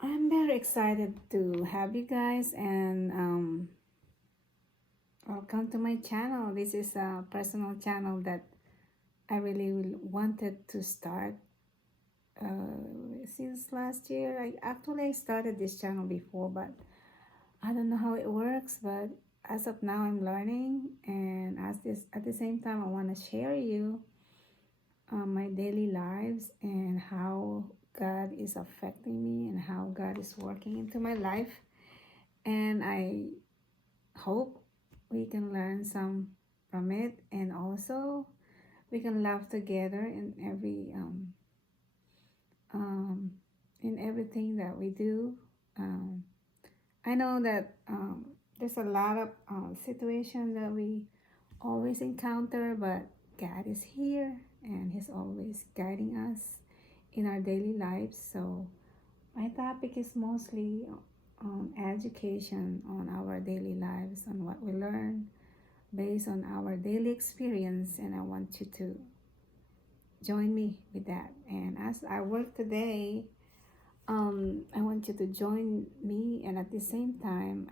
I'm very excited to have you guys and welcome to my channel. This is a personal channel that I really wanted to start since last year. I started this channel before, but I don't know how it works. But as of now, I'm learning, and as this at the same time, I want to share you my daily lives and how God is affecting me and how God is working into my life. And I hope we can learn some from it, and also we can laugh together um, in everything that we do. um, I know that there's a lot of situations that we always encounter, but God is here and He's always guiding us in our daily lives. So my topic is mostly on education, on our daily lives, on what we learn based on our daily experience, and I want you to join me with that. And as I work today, I want you to join me, and at the same time,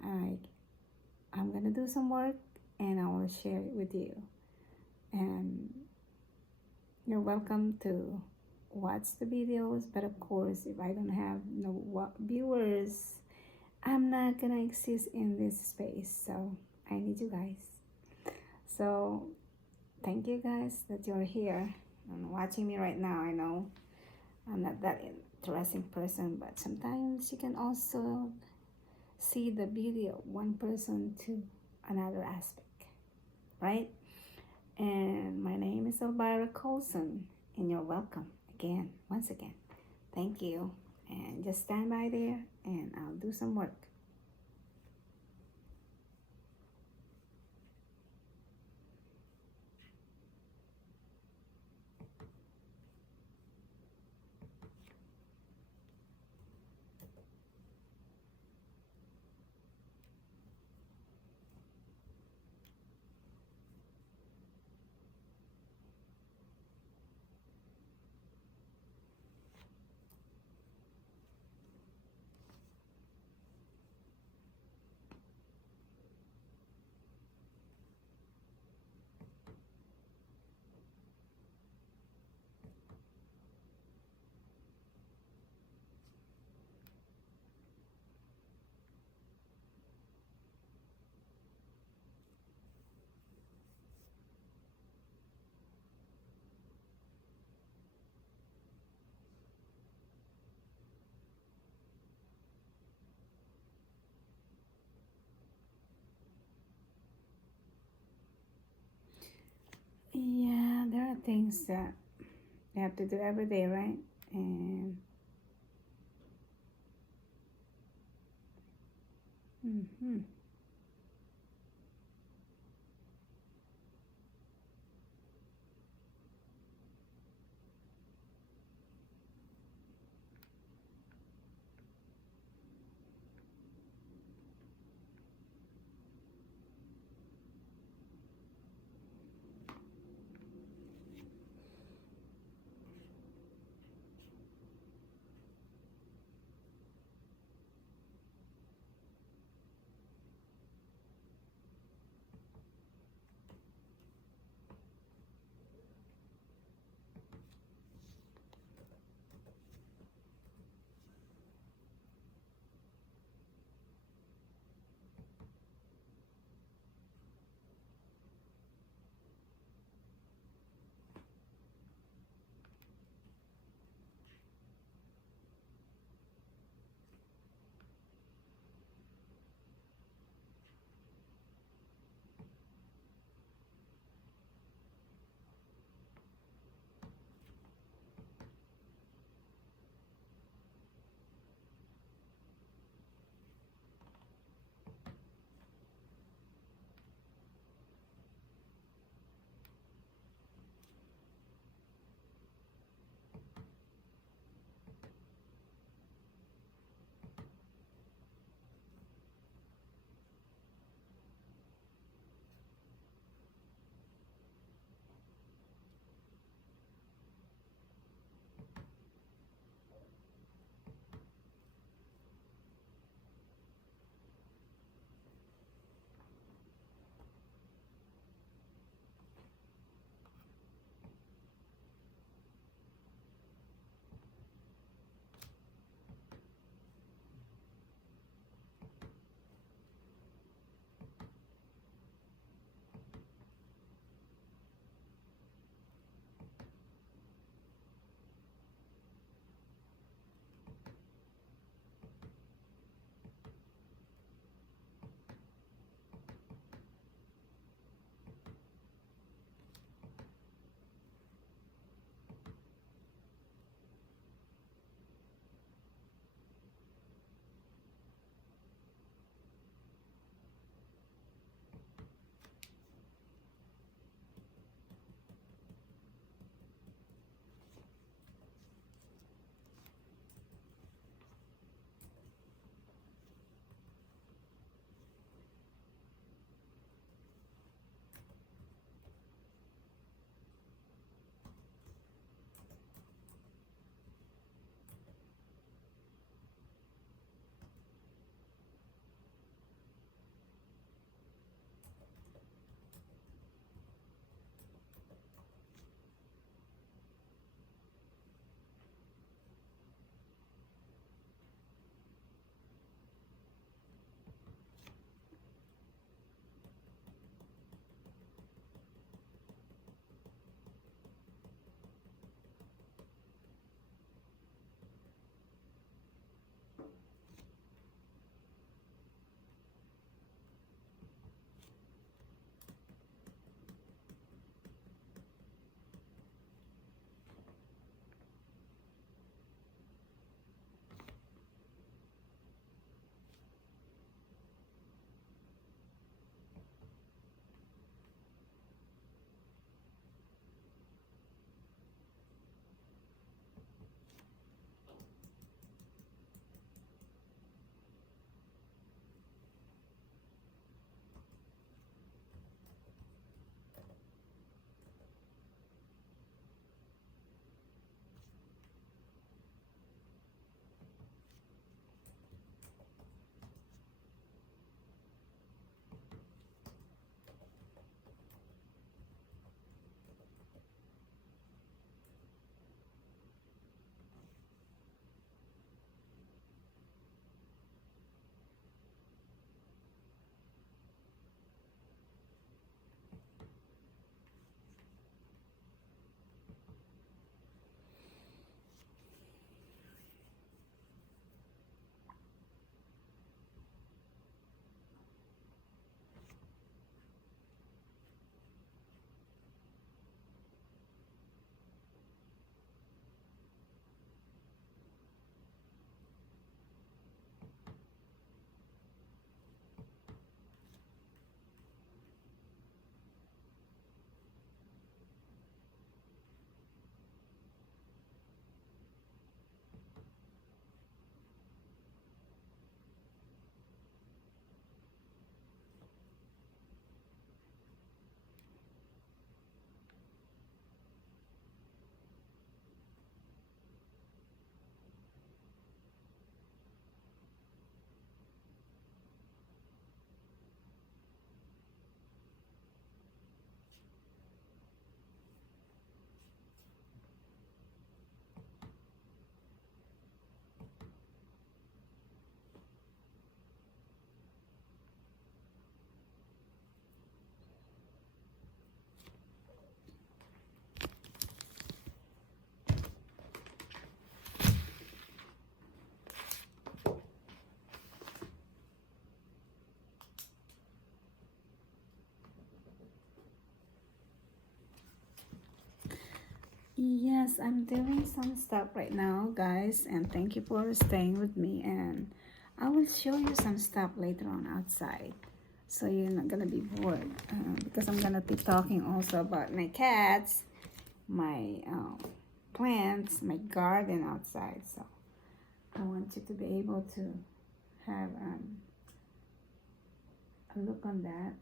I'm gonna do some work, and I will share it with you. And you're welcome to watch the videos, but of course, if I don't have no viewers, I'm not gonna exist in this space. So I need you guys. So thank you guys that you're here and watching me right now. I know I'm not that interesting person, but sometimes you can also see the beauty of one person to another aspect, right? And my name is Elvira Colson, and you're welcome again, once again. Thank you. And just stand by there, and I'll do some work. Yeah, there are things that you have to do every day, right? And mhm. Yes, I'm doing some stuff right now, guys, and thank you for staying with me. And I will show you some stuff later on outside, so you're not gonna be bored. Because I'm gonna be talking also about my cats, my plants, my garden outside. So I want you to be able to have a look on that.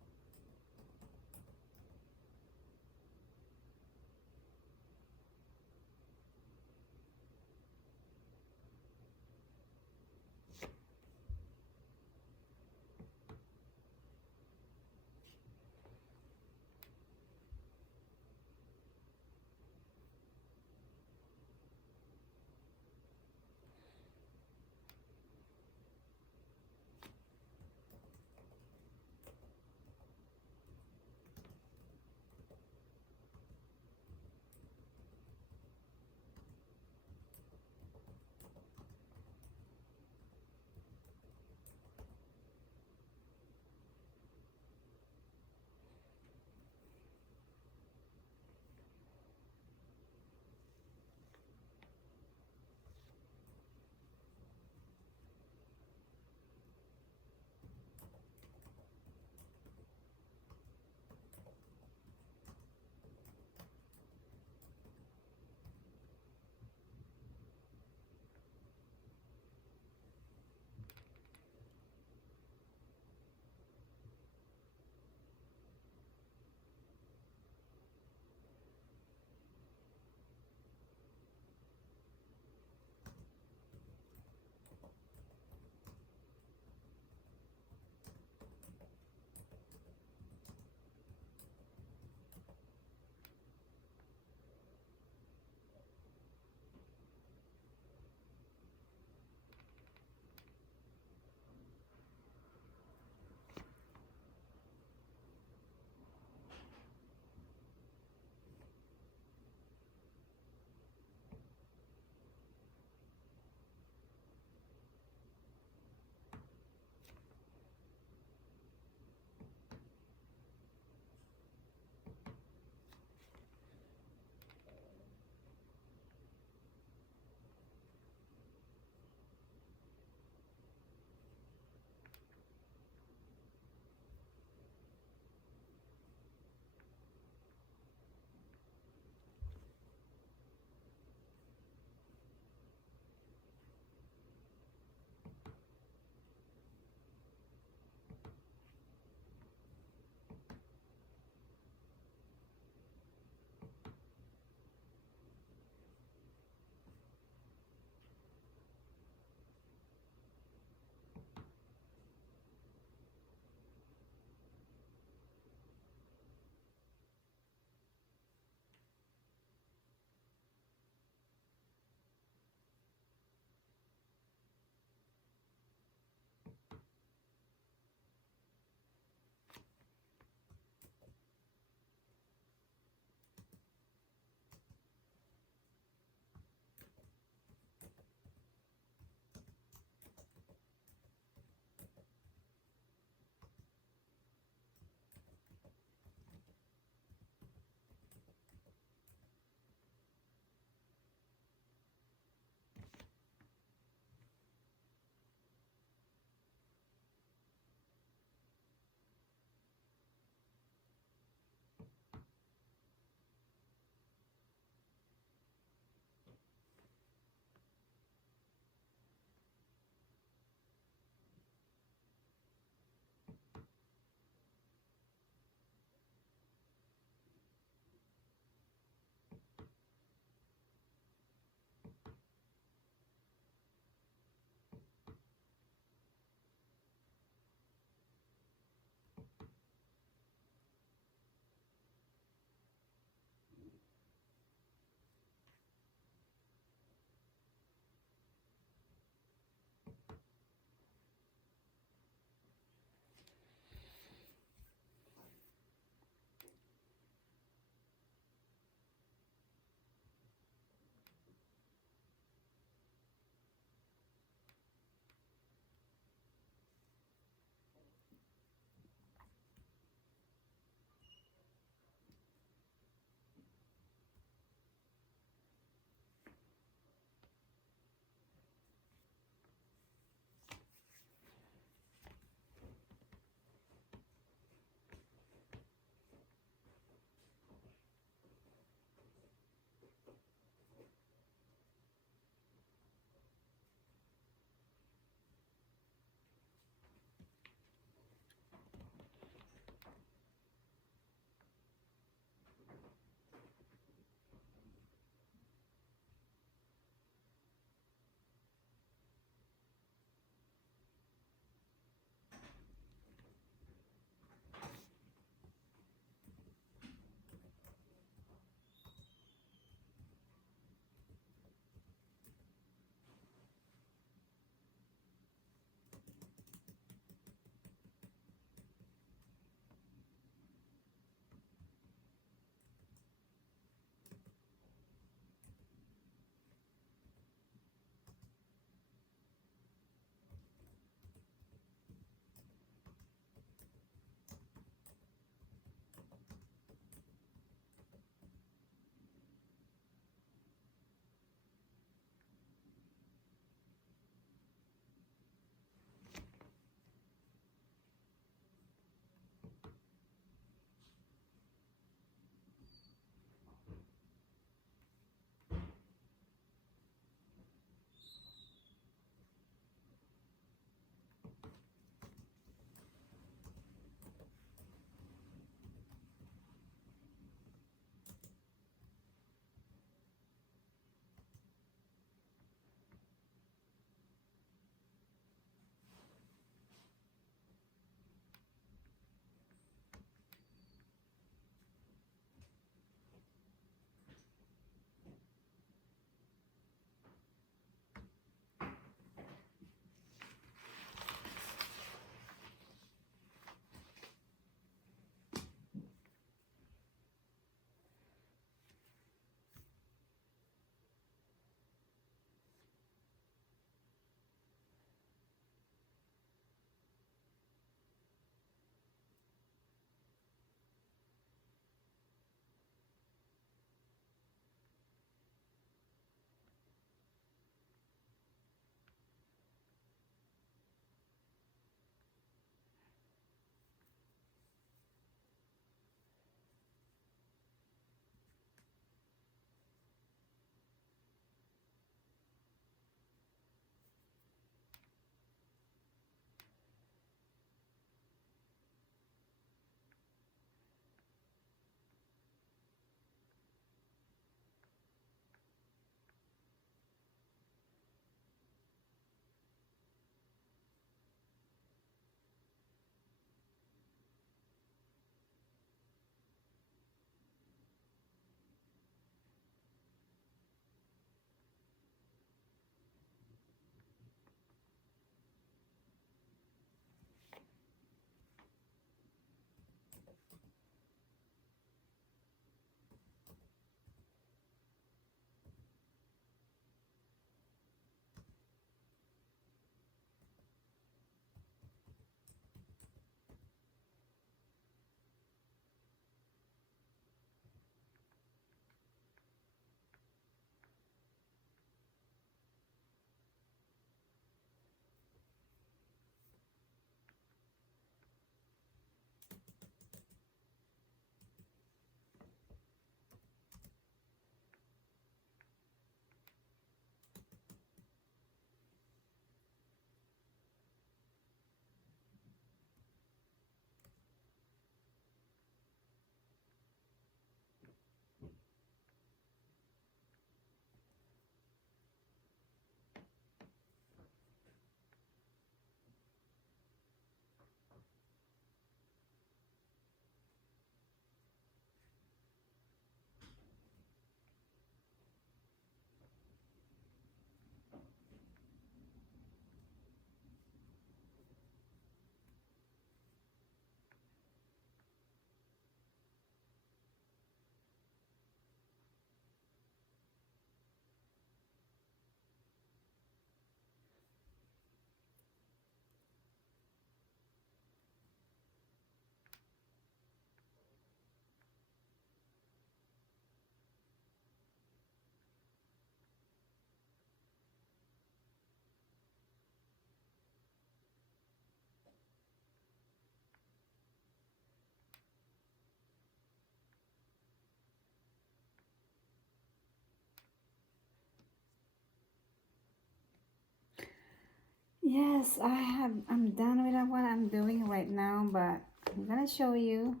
Yes, I'm done with what I'm doing right now, but I'm gonna show you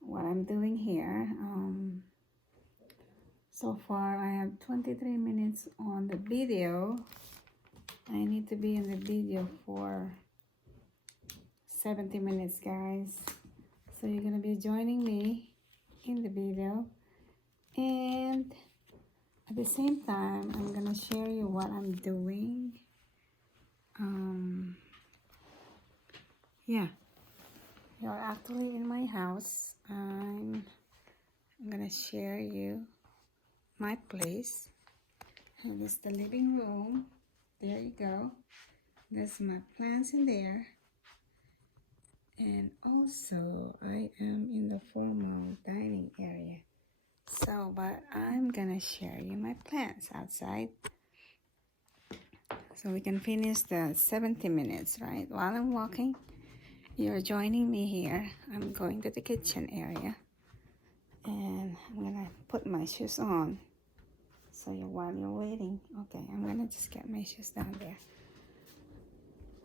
what I'm doing here. So far I have 23 minutes on the video. I need to be in the video for 70 minutes, guys. So you're gonna be joining me in the video, and at the same time I'm gonna share you what I'm doing. Yeah, you're actually in my house. I'm gonna share you my place. And this is the living room. There you go. There's my plants in there. And also I am in the formal dining area. So, but I'm gonna share you my plants outside. So we can finish the 70 minutes, right? While I'm walking, you're joining me here. I'm going to the kitchen area. And I'm gonna put my shoes on. So while you're waiting, okay, I'm gonna just get my shoes down there.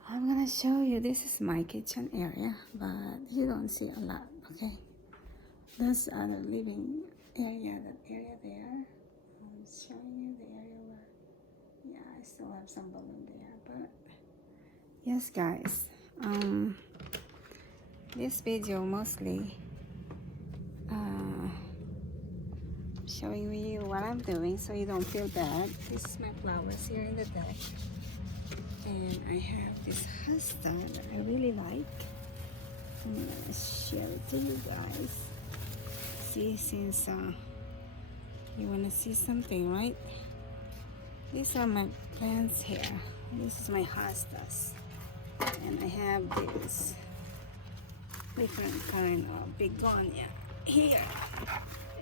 I'm gonna show you, this is my kitchen area, but you don't see a lot, okay? That's other living area, that area there. I'm showing you the area where, yeah, I still have some balloon there, but yes, guys, this video mostly showing you what I'm doing so you don't feel bad. This is my flowers here in the deck, and I have this hosta that I really like. I'm gonna share it to you guys. See, since you wanna see something, right? These are my plants here. This is my hostas, and I have this different kind of begonia here.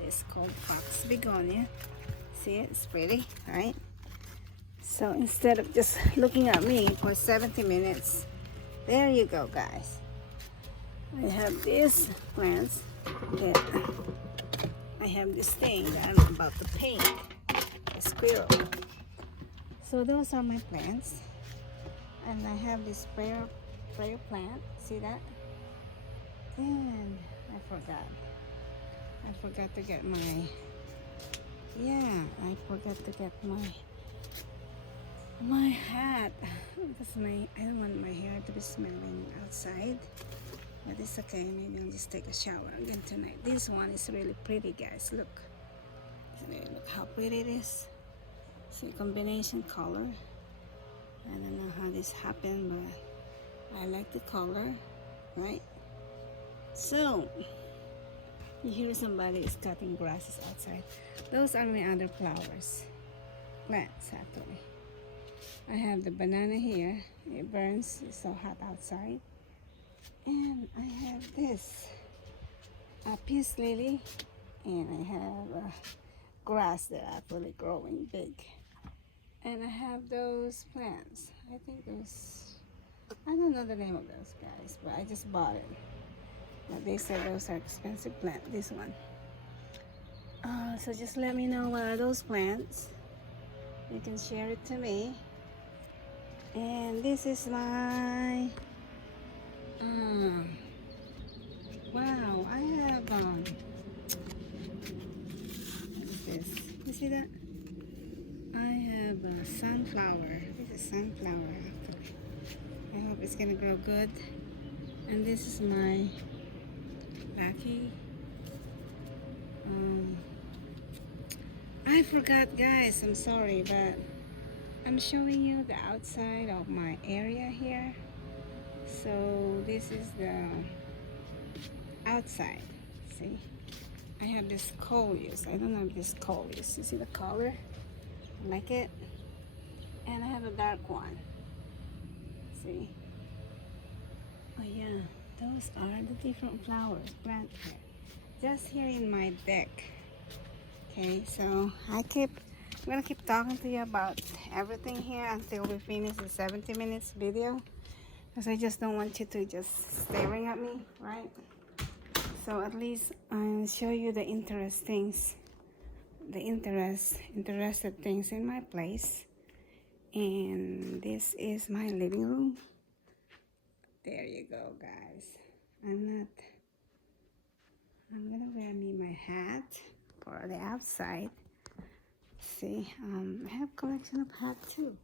It's called fox begonia. See it? It's pretty, right? So instead of just looking at me for 70 minutes, there you go, guys. I have these plants that I have this thing that I'm about to paint, a squirrel. So those are my plants, and I have this prayer plant. See that? And I forgot to get my, I forgot to get my hat. Because I don't want my hair to be smelling outside, but it's okay. Maybe I'll just take a shower again tonight. This one is really pretty, guys. Look how pretty it is. See, combination color. I don't know how this happened, but I like the color, right? So you hear somebody is cutting grasses outside. Those are my other flowers, plants actually. I have the banana here. It burns, it's so hot outside. And I have this, a peace lily, and I have a grass that actually growing big. And I have those plants. I think those, I don't know the name of those guys, but I just bought it. But they said those are expensive plants, this one. So just let me know what are those plants. You can share it to me. And this is my, wow, I have, what is this? You see that? I have a sunflower. This is sunflower actually. I hope it's gonna grow good. And this is my Lucky. I forgot, guys, I'm sorry, but I'm showing you the outside of my area here. So this is the outside. See, I have this coleus. I don't know if this coleus. You see the color? I like it. And I have a dark one. See? Oh yeah, those are the different flowers planted just here in my deck. Okay, so I'm gonna keep talking to you about everything here until we finish the 70 minutes video, because I just don't want you to just staring at me, right? So at least I'll show you the interested things in my place. And this is my living room. There you go, guys. I'm gonna wear me my hat for the outside. See, I have collection of hats too.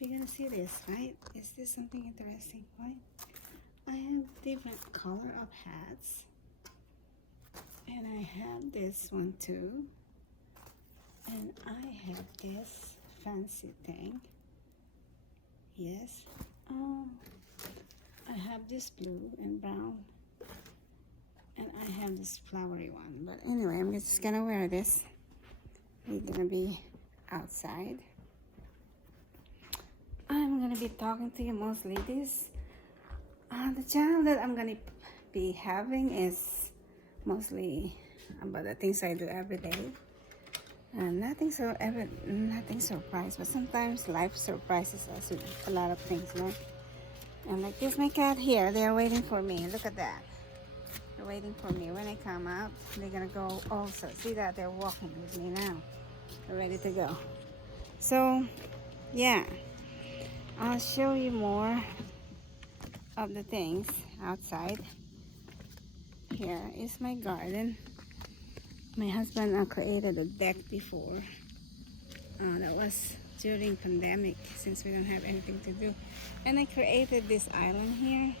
We're gonna see this, right? Is this something interesting, right? I have different color of hats. And I have this one too. And I have this fancy thing. Yes. I have this blue and brown. And I have this flowery one. But anyway, I'm just gonna wear this. We're gonna be outside. I'm gonna be talking to you mostly. This the channel that I'm gonna be having is mostly about the things I do every day. And nothing surprise, but sometimes life surprises us with a lot of things, right? And like this, my cat here, they're waiting for me. Look at that. They're waiting for me. When I come out, they're gonna go also. See that they're walking with me now. They're ready to go. So, yeah, I'll show you more of the things outside. Here is my garden. My husband created a deck before. That was during pandemic, since we don't have anything to do. And I created this island here.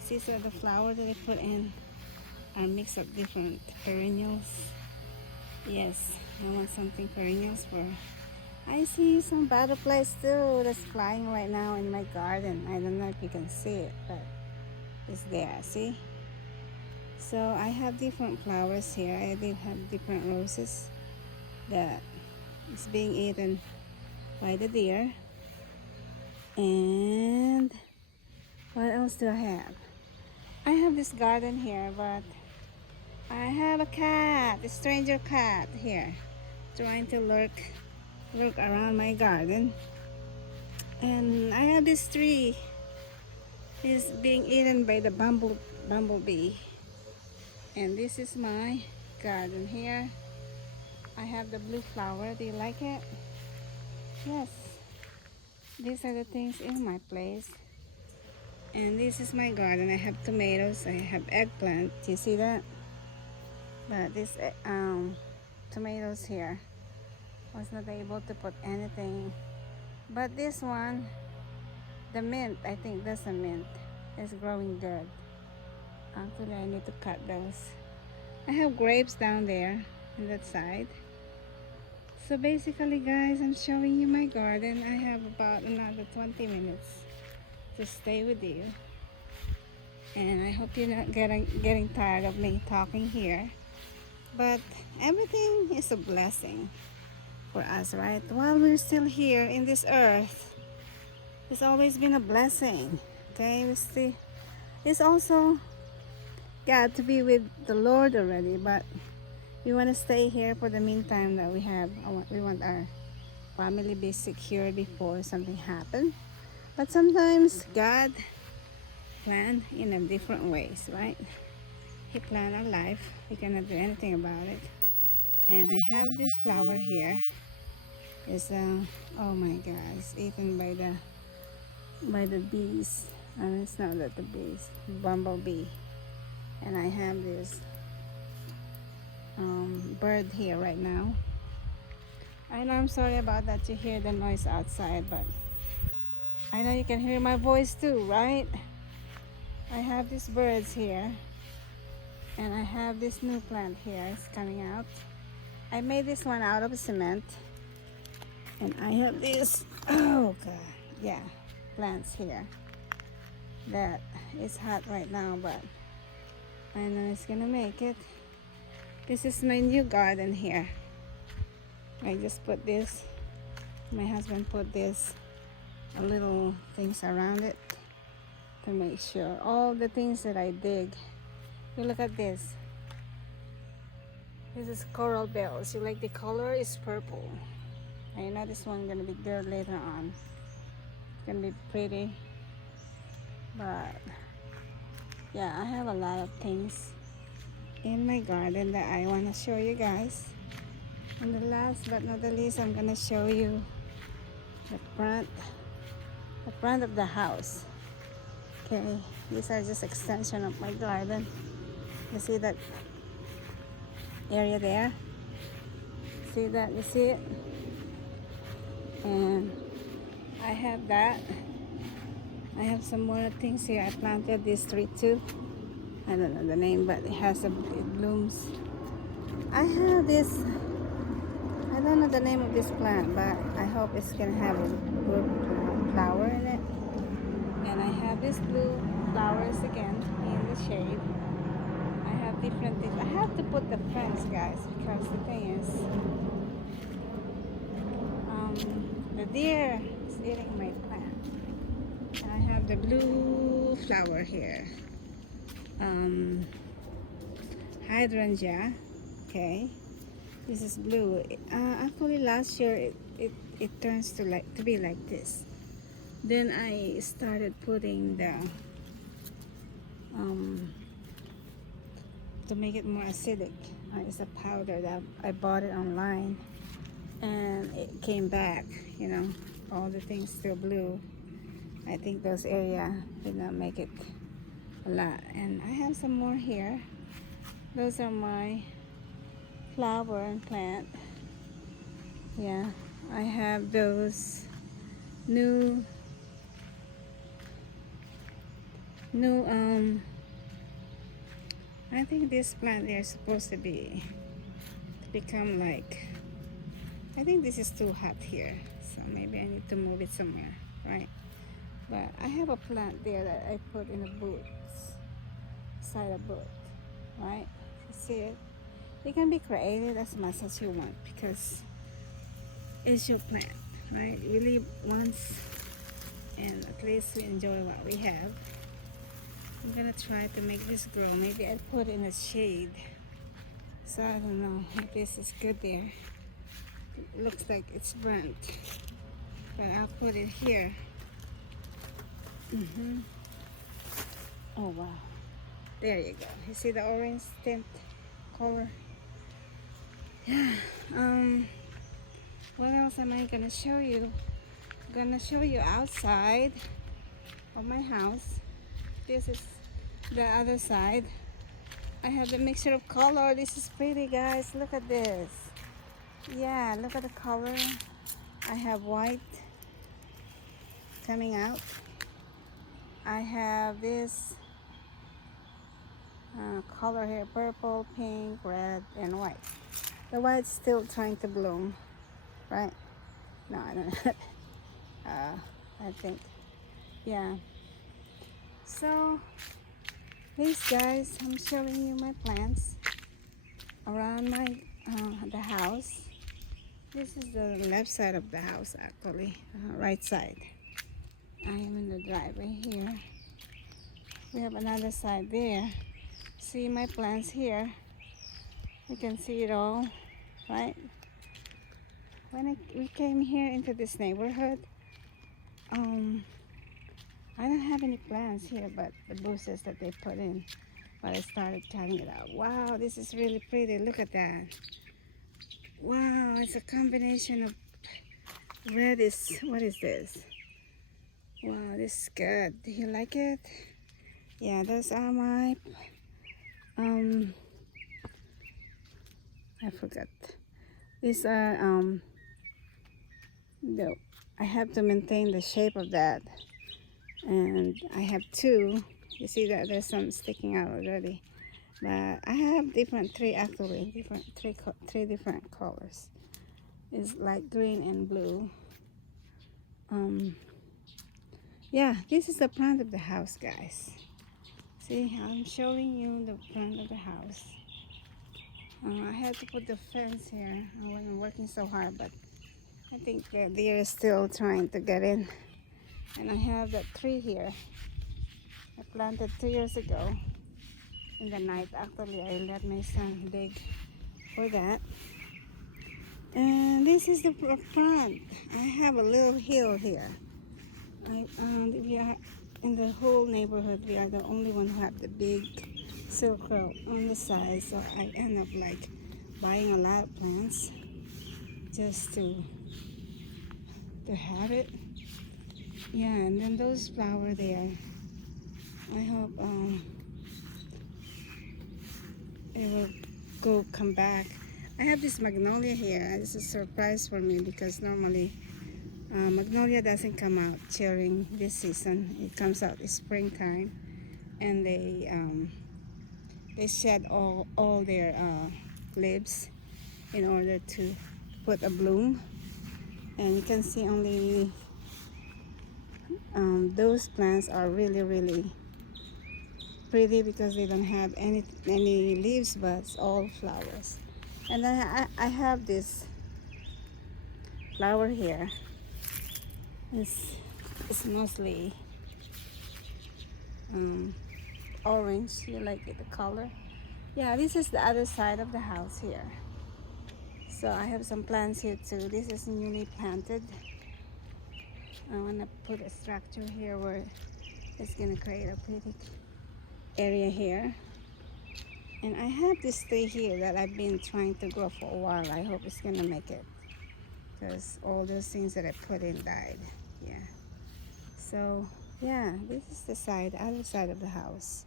See, so the flower that I put in are a mix of different perennials. Yes, I want something perennials for. I see some butterflies too that's flying right now in my garden. I don't know if you can see it, but it's there, see? So I have different flowers here. I did have different roses that is being eaten by the deer. And what else do I have? I have this garden here, but I have a cat, a stranger cat here, trying to lurk around my garden. And I have this tree is being eaten by the bumblebee. And this is my garden here. I have the blue flower. Do you like it? Yes. These are the things in my place. And this is my garden. I have tomatoes. I have eggplant. Do you see that? But this tomatoes here, was not able to put anything. But this one, the mint, I think that's a mint, is growing good. Actually, I need to cut those. I have grapes down there on that side. So basically, guys, I'm showing you my garden. I have about another 20 minutes to stay with you. And I hope you're not getting tired of me talking here. But everything is a blessing for us, right? While we're still here in this earth, it's always been a blessing. Okay, it's also got to be with the Lord already, but we want to stay here for the meantime that we have. We want our family be secure before something happens. But sometimes God planned in a different ways, right? He planned our life. We cannot do anything about it. And I have this flower here. It's oh my God, it's eaten by the bees. And it's not that the bees, bumblebee. And I have this bird here right now. I know, I'm sorry about that. You hear the noise outside, but I know you can hear my voice too, right? I have these birds here, and I have this new plant here. It's coming out. I made this one out of cement, and I have this, oh God, yeah, plants here that is hot right now, but I know it's gonna make it. This is my new garden here. I just put this, my husband put this little things around it to make sure all the things that I dig. You look at this. This is coral bells. You like the color? It's purple. I know this one gonna be good later on. It's gonna be pretty. But yeah, I have a lot of things in my garden that I want to show you guys. And the last but not the least, I'm gonna show you the front, the front of the house. Okay, these are just extension of my garden. You see that area there? See that? You see it? And I have that. I have some more things here. I planted this tree too. I don't know the name, but it blooms. I have this. I don't know the name of this plant, but I hope it's gonna have a good flower in it. And I have these blue flowers again in the shade. I have different things. I have to put the ferns, guys, because the thing is, the deer is eating my plant. And I have the blue flower here. Hydrangea. Okay. This is blue. Actually, last year it turns to be like this. Then I started putting the to make it more acidic. It's a powder that I bought it online, and it came back. You know, all the things still blue. I think those area did not make it a lot. And I have some more here. Those are my flower and plant. Yeah, I have those new I think this plant they are supposed to become like, I think this is too hot here, so maybe I need to move it somewhere, right? But I have a plant there that I put in a boot, side of boot, right? You see it? You can be creative as much as you want because it's your plant, right? We live once, and at least we enjoy what we have. I'm gonna try to make this grow. Maybe I'll put in a shade. So I don't know if this is good there. It looks like it's burnt, but I'll put it here. Oh wow, there you go. You see the orange tint color? Yeah. What else am I gonna show you? I'm gonna show you outside of my house. This is the other side. I have the mixture of color. This is pretty, guys. Look at this. Yeah, look at the color. I have white coming out. I have this color here: purple, pink, red, and white. The white's still trying to bloom, right? No, I don't know. I think, yeah. So these guys, I'm showing you my plants around my the house. This is the left side of the house, actually, right side. I am in the driveway here. We have another side there. See my plants here. You can see it all, right? When we came here into this neighborhood, I don't have any plants here, but the bushes that they put in. But I started cutting it out. Wow, this is really pretty. Look at that. Wow, it's a combination of red is, what is this? Wow, this is good. Do you like it? Yeah, those are my, I forgot. These are, I have to maintain the shape of that. And I have two. You see that there's some sticking out already. But I have different three, actually, three different colors. It's light green and blue. Yeah, this is the front of the house, guys. See, I'm showing you the front of the house. I had to put the fence here. I wasn't working so hard, but I think the deer is still trying to get in. And I have that tree here. I planted 2 years ago. In the night, actually, I let my son dig for that. And this is the front. I have a little hill here. We are in the whole neighborhood. We are the only one who have the big circle on the side. So I end up like buying a lot of plants just to to have it. Yeah, and then those flowers there, I hope it will come back. I have this magnolia here. It's a surprise for me because normally magnolia doesn't come out during this season. It comes out in springtime, and they shed all their leaves in order to put a bloom. And you can see only those plants are really pretty because they don't have any leaves, but it's all flowers. And then I have this flower here. It's mostly orange. You like it, the color? Yeah, this is the other side of the house here. So I have some plants here too. This is newly planted. I want to put a structure here where it's going to create a pretty area here. And I have this tree here that I've been trying to grow for a while. I hope it's going to make it, because all those things that I put in died. Yeah. So yeah, this is the other side of the house.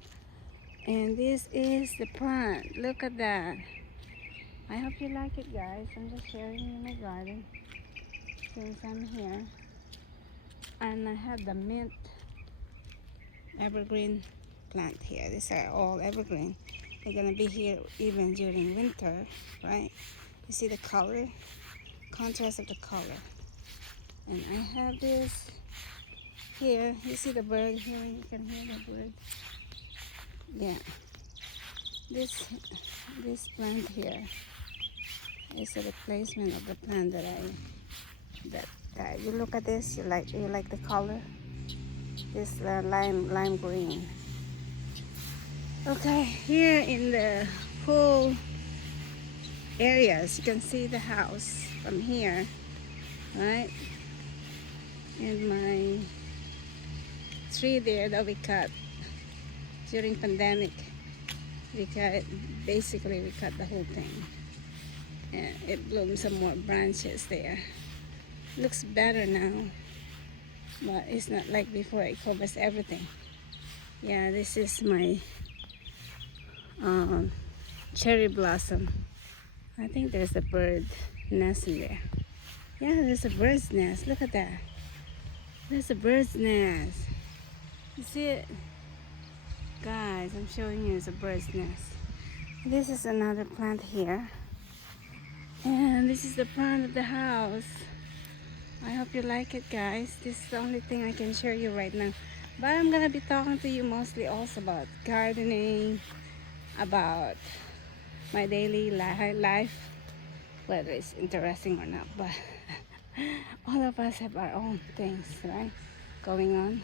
And this is the plant. Look at that. I hope you like it, guys. I'm just sharing in my garden since I'm here. And I have the mint evergreen plant here. These are all evergreen. They're gonna be here even during winter, right? You see the color, contrast of the color. And I have this here. You see the bird here? You can hear the bird. Yeah. This plant here is a replacement of the plant that you look at this. You like the color. This lime green. Okay, here in the pool areas, you can see the house from here, right? And my tree there that we cut during pandemic, basically we cut the whole thing, and it bloomed some more branches there. Looks better now, but it's not like before. It covers everything. Yeah, this is my cherry blossom. I think there's a bird nest in there. Yeah, there's a bird's nest. Look at that. There's a bird's nest. You see it? Guys, I'm showing you, it's a bird's nest. This is another plant here. And this is the front of the house. I hope you like it, guys. This is the only thing I can share you right now. But I'm gonna be talking to you mostly also about gardening, about my daily life, whether it's interesting or not. But all of us have our own things, right, going on.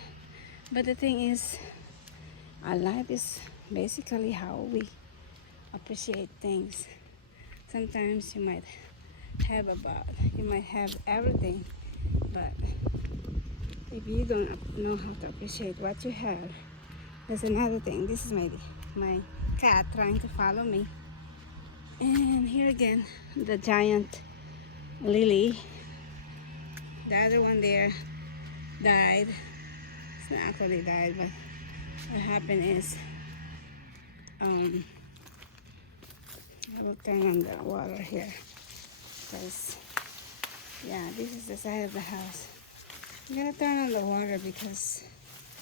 But the thing is, our life is basically how we appreciate things. Sometimes you might have everything, but if you don't know how to appreciate what you have, that's another thing. This is my cat trying to follow me. And here again, the giant lily. The other one there died. It's not actually died, but what happened is I will turn on the water here, because yeah, this is the side of the house. I'm gonna turn on the water because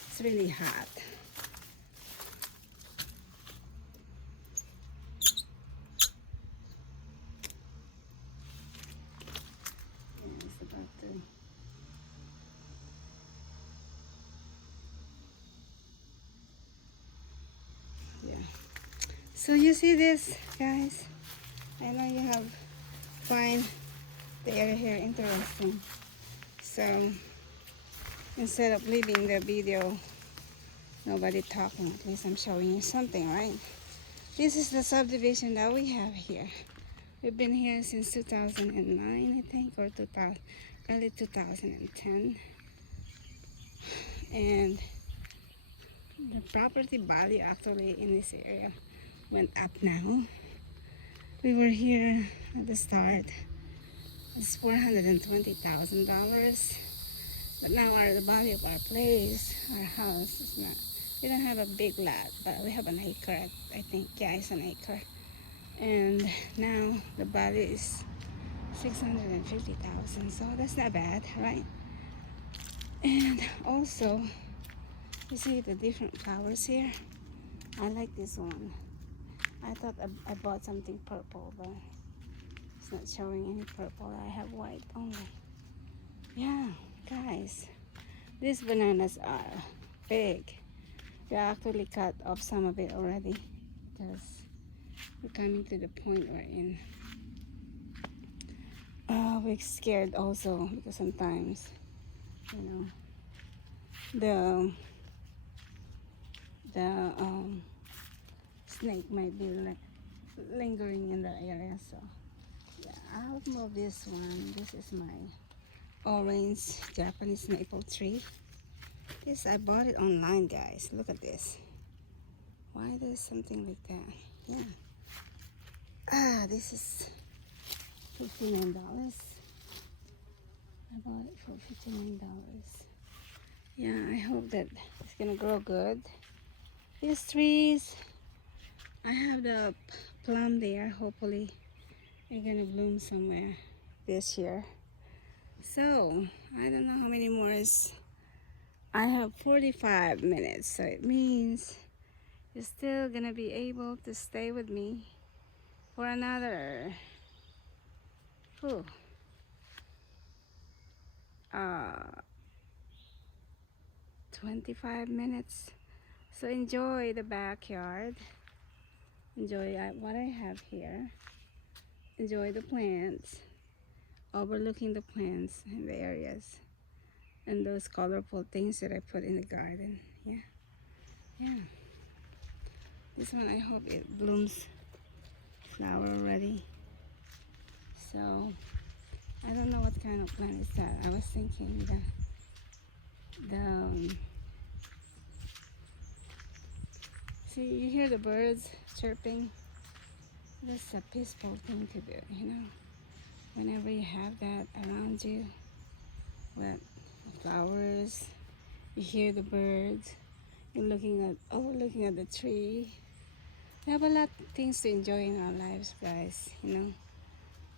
it's really hot. It's about to. Yeah. So you see this, guys? I know you have find the area here interesting. So instead of leaving the video nobody talking, at least I'm showing you something, right? This is the subdivision that we have here. We've been here since 2009, I think, or early 2010. And the property value actually in this area went up now. We were here at the start. It's $420,000. But now the body of our place, our house is not. We don't have a big lot, but we have an acre. I think, yeah, it's an acre. And now the body is 650,000, so that's not bad, right? And also, you see the different flowers here. I like this one. I thought I bought something purple, but it's not showing any purple. I have white only. Yeah, guys, these bananas are big. We actually cut off some of it already because we're coming to the point we're in. We're scared also because sometimes, you know, the snake might be like lingering in that area. So yeah, I'll move this one. This is my orange Japanese maple tree. This, I bought it online, guys. Look at this. Why there's something like that? Yeah. This is $59. I bought it for $59. Yeah, I hope that it's gonna grow good. These trees, I have the plum there. Hopefully they're gonna bloom somewhere this year. So I don't know how many more is. I have 45 minutes, so it means you're still gonna be able to stay with me for another 25 minutes. So enjoy the backyard, enjoy what I have here, enjoy the plants, overlooking the plants and the areas and those colorful things that I put in the garden. Yeah, this one I hope it blooms flower already. So I don't know what kind of plant is that. I was thinking see, you hear the birds chirping. That's a peaceful thing to do, you know. Whenever you have that around you, with flowers, you hear the birds, you're overlooking at the tree. We have a lot of things to enjoy in our lives, guys. You know,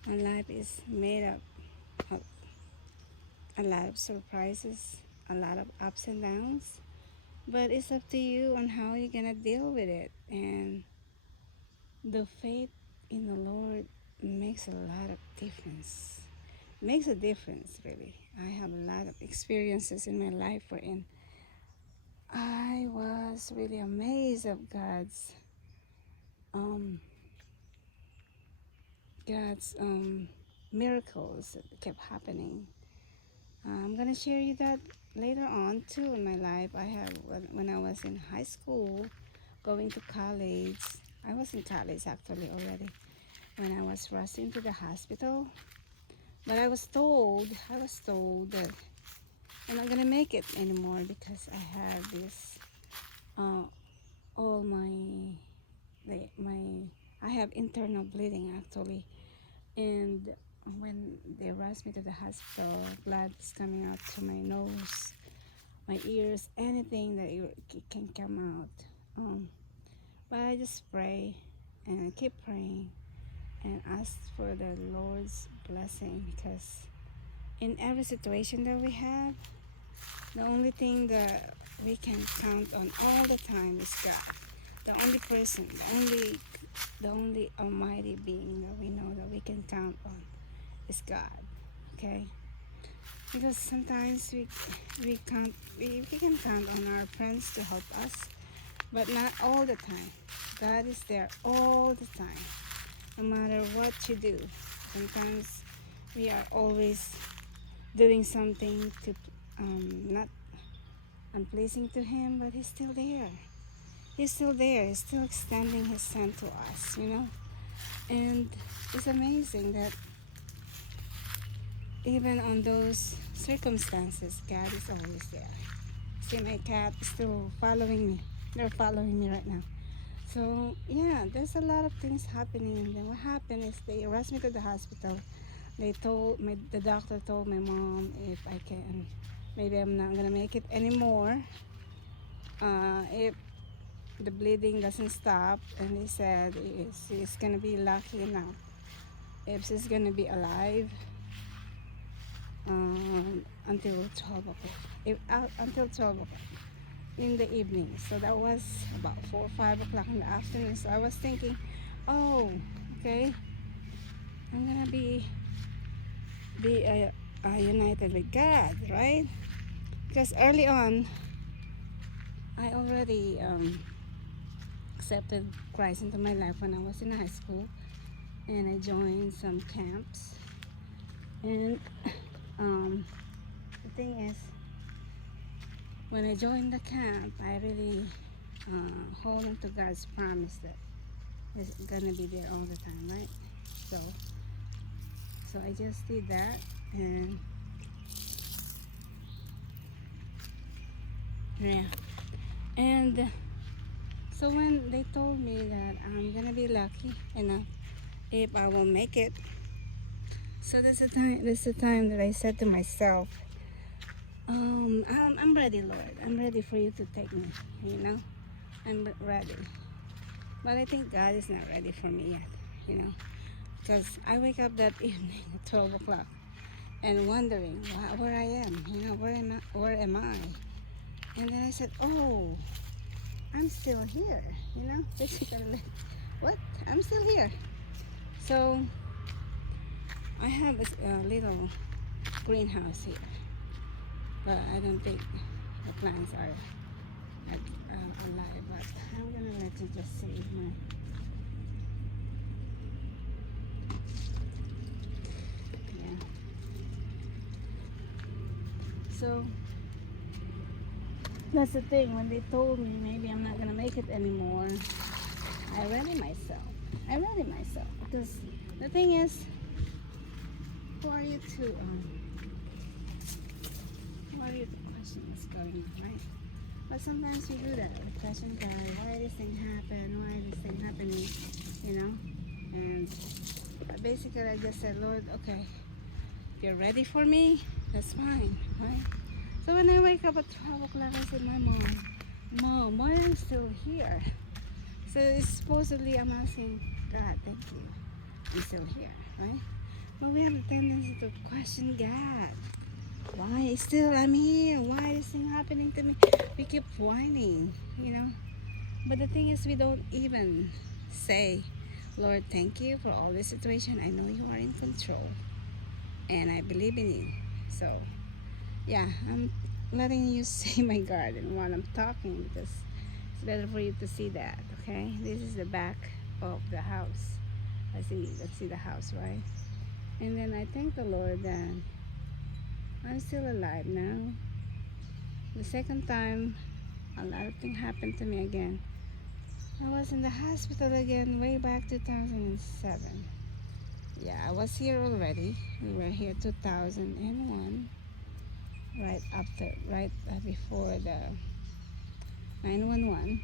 our life is made up of a lot of surprises, a lot of ups and downs. But it's up to you on how you're gonna deal with it. And the faith in the Lord makes a lot of difference. Makes a difference, really. I have a lot of experiences in my life wherein I was really amazed of God's miracles that kept happening. I'm gonna share you that later on too in my life. I have when I was in high school, going to college. I was in college actually already when I was rushed into the hospital. But I was told that I'm not gonna make it anymore because I have this all I have internal bleeding actually, and when they rushed me to the hospital, blood is coming out to my nose, my ears, anything that can come out. But I just pray and keep praying and ask for the Lord's blessing, because in every situation that we have, the only thing that we can count on all the time is God. The only person, the only almighty being that we know that we can count on is God. Okay? Because sometimes we can count on our friends to help us, but not all the time. God is there all the time, no matter what you do. Sometimes we are always doing something to not unpleasing to Him, but He's still there. He's still there. He's still extending His hand to us, you know. And it's amazing that even on those circumstances, God is always there. See, my cat is still following me. They're following me right now. So yeah, there's a lot of things happening. And then what happened is they rushed me to the hospital. The doctor told my mom if I can maybe I'm not gonna make it anymore if the bleeding doesn't stop. And he said she's gonna be lucky enough if she's gonna be alive until 12 o'clock, until 12 o'clock in the evening. So that was about 4 or 5 o'clock in the afternoon. So I was thinking, oh, okay, I'm gonna be united with God, right? Because early on I already accepted Christ into my life when I was in high school, and I joined some camps. And the thing is, when I joined the camp, I really hold on to God's promise that it's gonna be there all the time, right? So I just did that. And yeah, and so when they told me that I'm gonna be lucky enough if I will make it, so that's the time that I said to myself, I'm ready, Lord. I'm ready for you to take me, you know. I'm ready. But I think God is not ready for me yet, you know. Because I wake up that evening at 12 o'clock and wondering where I am, you know, where am I? And then I said, oh, I'm still here, you know. Basically, like, what? I'm still here. So I have a little greenhouse here, but I don't think the plants are alive. But I'm gonna let you just see my. Yeah. So that's the thing. When they told me maybe I'm not gonna make it anymore, I ready myself. Because the thing is, who are you to question what's going on, right? But sometimes we do that. We question God, why this thing happened, why this thing happening, you know? And basically I just said, Lord, okay, if you're ready for me, that's fine, right? So when I wake up at 12 o'clock, I said, my mom, why am I still here? So it's supposedly I'm asking God, thank you, I'm still here, right? But we have a tendency to question God. Why still I'm here? Why is this thing happening to me? We keep whining, you know. But the thing is, we don't even say, Lord, thank you for all this situation. I know you are in control, and I believe in you. So, yeah, I'm letting you see my garden while I'm talking, because it's better for you to see that. Okay, this is the back of the house. Let's see the house, right? And then I thank the Lord that I'm still alive now. The second time, a lot of things happened to me again. I was in the hospital again way back 2007. Yeah, I was here already. We were here 2001, right before the 911,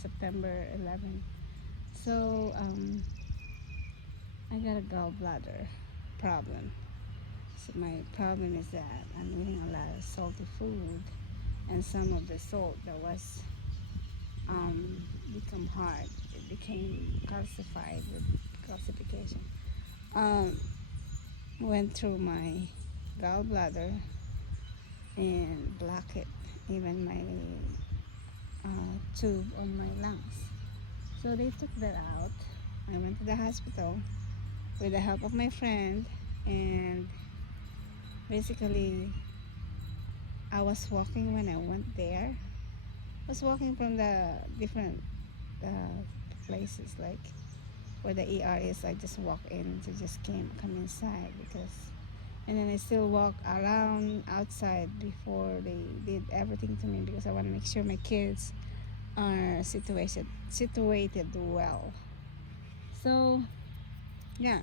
September 11. So I got a gallbladder problem. So my problem is that I'm eating a lot of salty food, and some of the salt that was become hard. It became calcified with calcification. Um, Went through my gallbladder and blocked it, even my tube on my lungs. So they took that out. I went to the hospital with the help of my friend, and basically I was walking when I went there. I was walking from the different uh, places, like where the ER is. I just walk in to just come inside, because and then I still walk around outside before they did everything to me, because I want to make sure my kids are situated well. So yeah,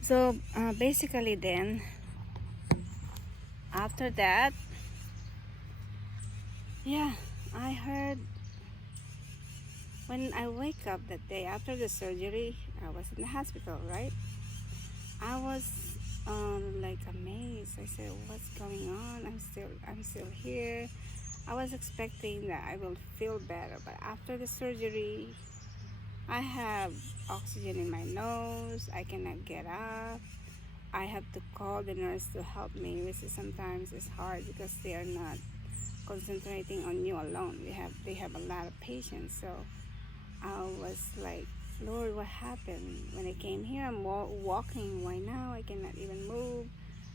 so basically then after that, yeah, I heard when I wake up that day after the surgery, I was in the hospital, right? I was like amazed. I said, "What's going on? I'm still here." I was expecting that I will feel better, but after the surgery, I have oxygen in my nose. I cannot get up. I have to call the nurse to help me, which is sometimes is hard because they are not concentrating on you alone. They have a lot of patients. So I was like, Lord, what happened? When I came here, I'm walking. Why now? I cannot even move.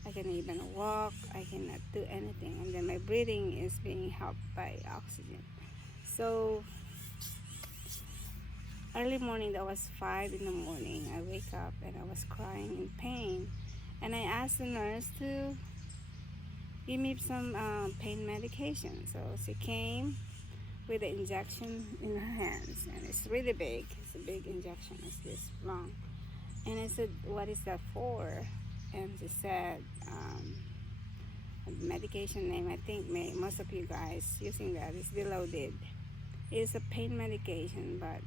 I cannot even walk. I cannot do anything. And then my breathing is being helped by oxygen. So early morning, that was 5 in the morning. I wake up and I was crying in pain. And I asked the nurse to give me some pain medication. So she came with the injection in her hands, and it's really big. It's a big injection. It's this long. And I said, "What is that for?" And she said, medication name. I think most of you guys using that is Dilaudid. It's a pain medication, but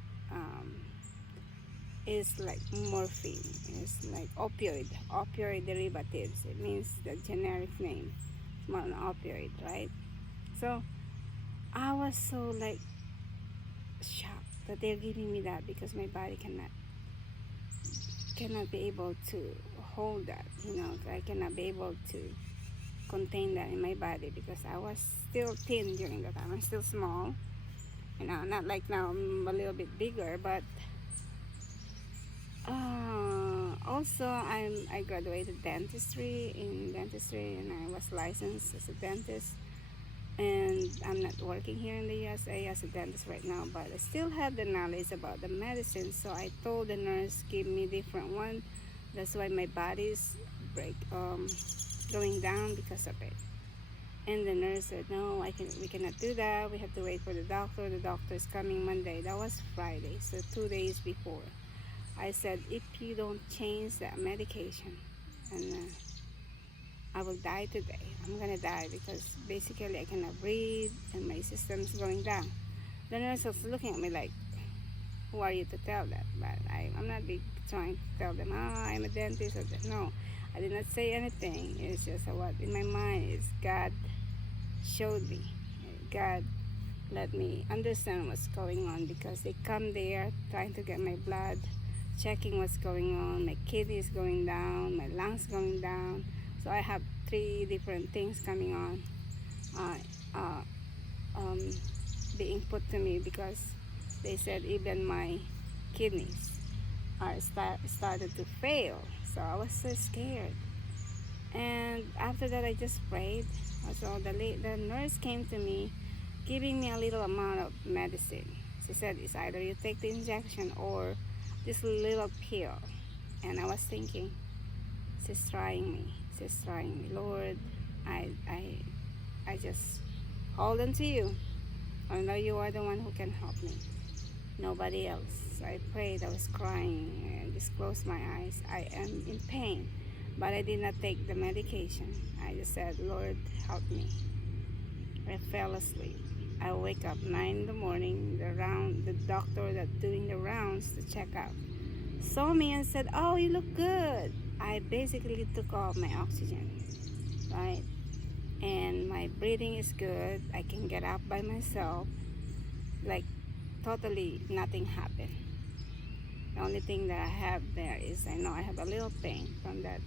it's like morphine. It's like opioid derivatives. It means the generic name, more an opioid, right? So I was so like shocked that they're giving me that because my body cannot be able to hold that. I cannot be able to contain that in my body because I was still thin during the time. I'm still small, not like now. I'm a little bit bigger, but also I graduated dentistry, and I was licensed as a dentist. And I'm not working here in the USA as a dentist right now, but I still have the knowledge about the medicine. So I told the nurse, give me different one. That's why my body's going down because of it. And the nurse said, no, we cannot do that. We have to wait for the doctor. The doctor is coming Monday. That was Friday, so 2 days before. I said, if you don't change that medication, and I will die today. I'm gonna die because basically I cannot breathe and my system's going down. The nurse was looking at me like, who are you to tell that? But I'm not trying to tell them, I'm a dentist. No, I did not say anything. It's just what in my mind is God showed me. God let me understand what's going on because they come there trying to get my blood, checking what's going on. My kidney is going down, my lungs going down. So I have 3 different things coming on, being put to me because they said even my kidneys are started to fail. So I was so scared. And after that, I just prayed. So the nurse came to me, giving me a little amount of medicine. She said, it's either you take the injection or this little pill. And I was thinking, she's trying me. She's trying me. Lord, I just hold on to you. I know you are the one who can help me. Nobody else. So I prayed. I was crying and just closed my eyes. I am in pain, but I did not take the medication. I just said, Lord, help me. I fell asleep. I wake up 9 in the morning. The doctor that's doing the rounds to check out saw me and said, oh, you look good. I basically took off my oxygen, right? And my breathing is good. I can get up by myself. Like totally nothing happened. The only thing that I have there is I know I have a little pain from that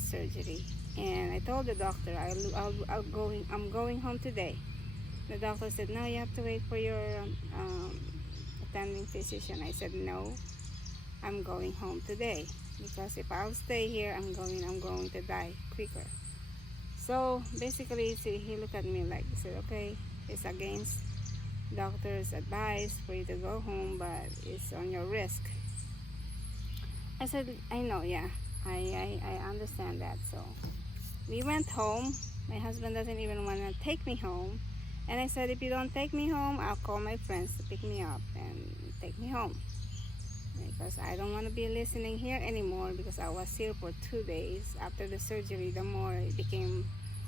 surgery. And I told the doctor I'm going home today. The doctor said, no, you have to wait for your attending physician. I said, no, I'm going home today because if I'll stay here, I'm going to die quicker. So basically, he looked at me like, he said, okay, it's against doctor's advice for you to go home, but it's on your risk. I said, I know, yeah, I understand that. So we went home. My husband doesn't even want to take me home. And I said, if you don't take me home, I'll call my friends to pick me up and take me home. Because I don't want to be listening here anymore because I was here for 2 days. After the surgery, the more it became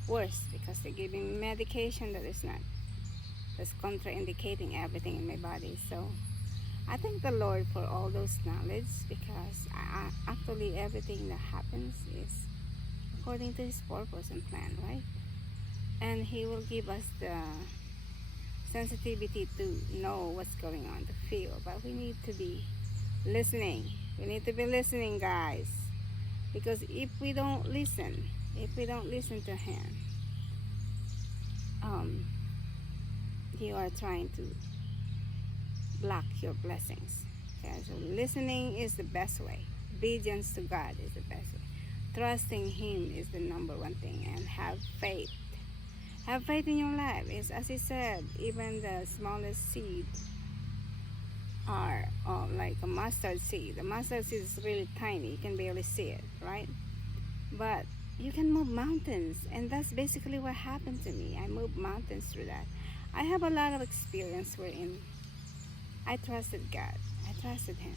worse because they're giving me medication that's contraindicating everything in my body. So I thank the Lord for all those knowledge because actually everything that happens is according to His purpose and plan, right? And He will give us the sensitivity to know what's going on, to feel. But we need to be listening. We need to be listening, guys. Because if we don't listen to Him, um, you are trying to block your blessings. Okay, so listening is the best way. Obedience to God is the best way. Trusting Him is the number one thing, and have faith. Have faith in your life. It's, as He said, even the smallest seed are like a mustard seed. The mustard seed is really tiny. You can barely see it, right? But you can move mountains, and that's basically what happened to me. I moved mountains through that. I have a lot of experience wherein I trusted God. I trusted Him.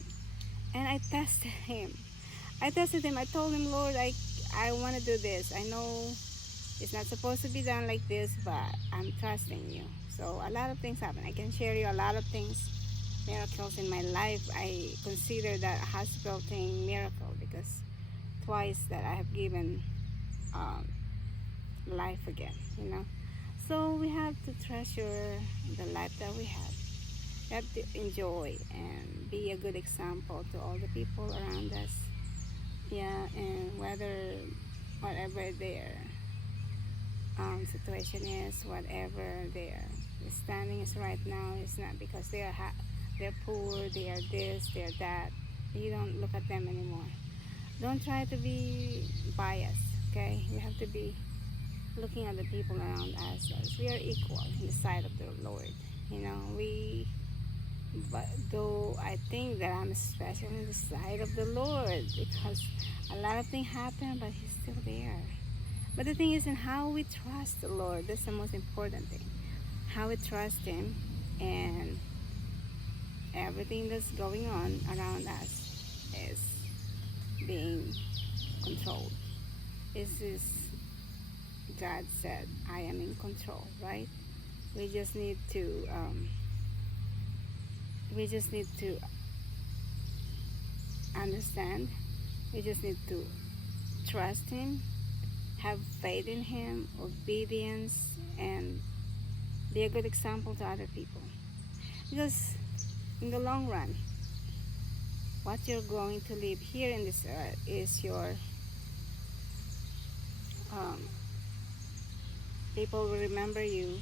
And I tested Him. I tested Him. I told Him, Lord, I want to do this. I know it's not supposed to be done like this, but I'm trusting you. So a lot of things happen. I can share you a lot of things, miracles in my life. I consider that hospital thing miracle because twice that I have given um, life again, you know. So we have to treasure the life that we have. We have to enjoy and be a good example to all the people around us. Yeah, and whatever their situation is, whatever their standing is right now, is not because they're poor, they are this, they're that. You don't look at them anymore. Don't try to be biased. Okay, we have to be looking at the people around us as we are equal in the sight of the Lord. You know, but though I think that I'm special in the sight of the Lord because a lot of things happen, but He's still there. But the thing is in how we trust the Lord. That's the most important thing. How we trust Him, and everything that's going on around us is being controlled. This is God said, I am in control, right? We just need to understand. We just need to trust Him, have faith in Him, obedience, and be a good example to other people. Because in the long run, what you're going to live here in this earth is your um, people will remember you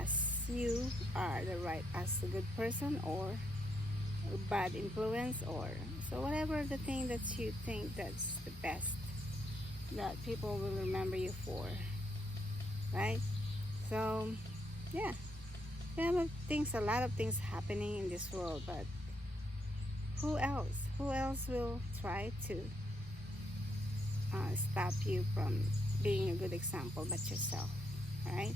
as you are as a good person or a bad influence, or so whatever the thing that you think that's the best that people will remember you for, right? So yeah, there are a lot of things happening in this world, but who else will try to stop you from being a good example but yourself, right?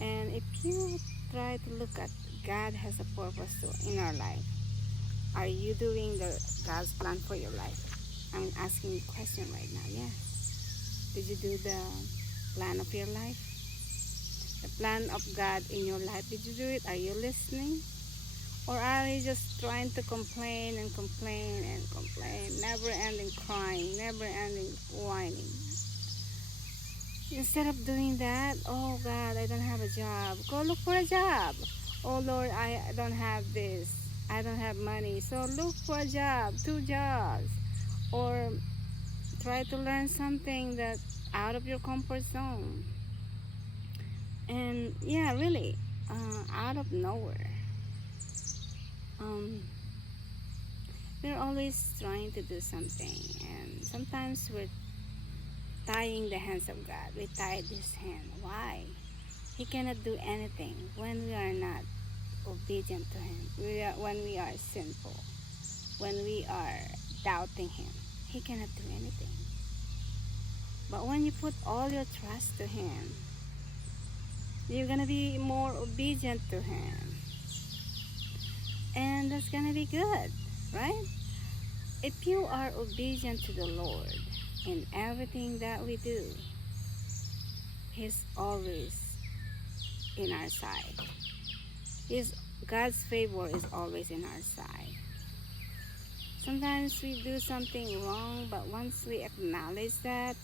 And if you try to look at God has a purpose in our life, are you doing the God's plan for your life? I'm asking you a question right now. Yes. Did you do the plan of your life? The plan of God in your life, did you do it? Are you listening? Or are you just trying to complain and complain and complain, never ending crying, never ending whining? Instead of doing that, oh God, I don't have a job. Go look for a job. Oh Lord, I don't have this. I don't have money. So look for a job, 2 jobs. Or try to learn something that's out of your comfort zone. And yeah, really, out of nowhere. Um, we're always trying to do something. And sometimes we're tying the hands of God. We tied His hand. Why? He cannot do anything when we are not obedient to Him. When we are sinful, when we are doubting Him, He cannot do anything. But when you put all your trust to Him, you're gonna be more obedient to Him, and that's gonna be good, right? If you are obedient to the Lord in everything that we do, He's always in our side. He's God's favor is always in our side. Sometimes we do something wrong, but once we acknowledge that,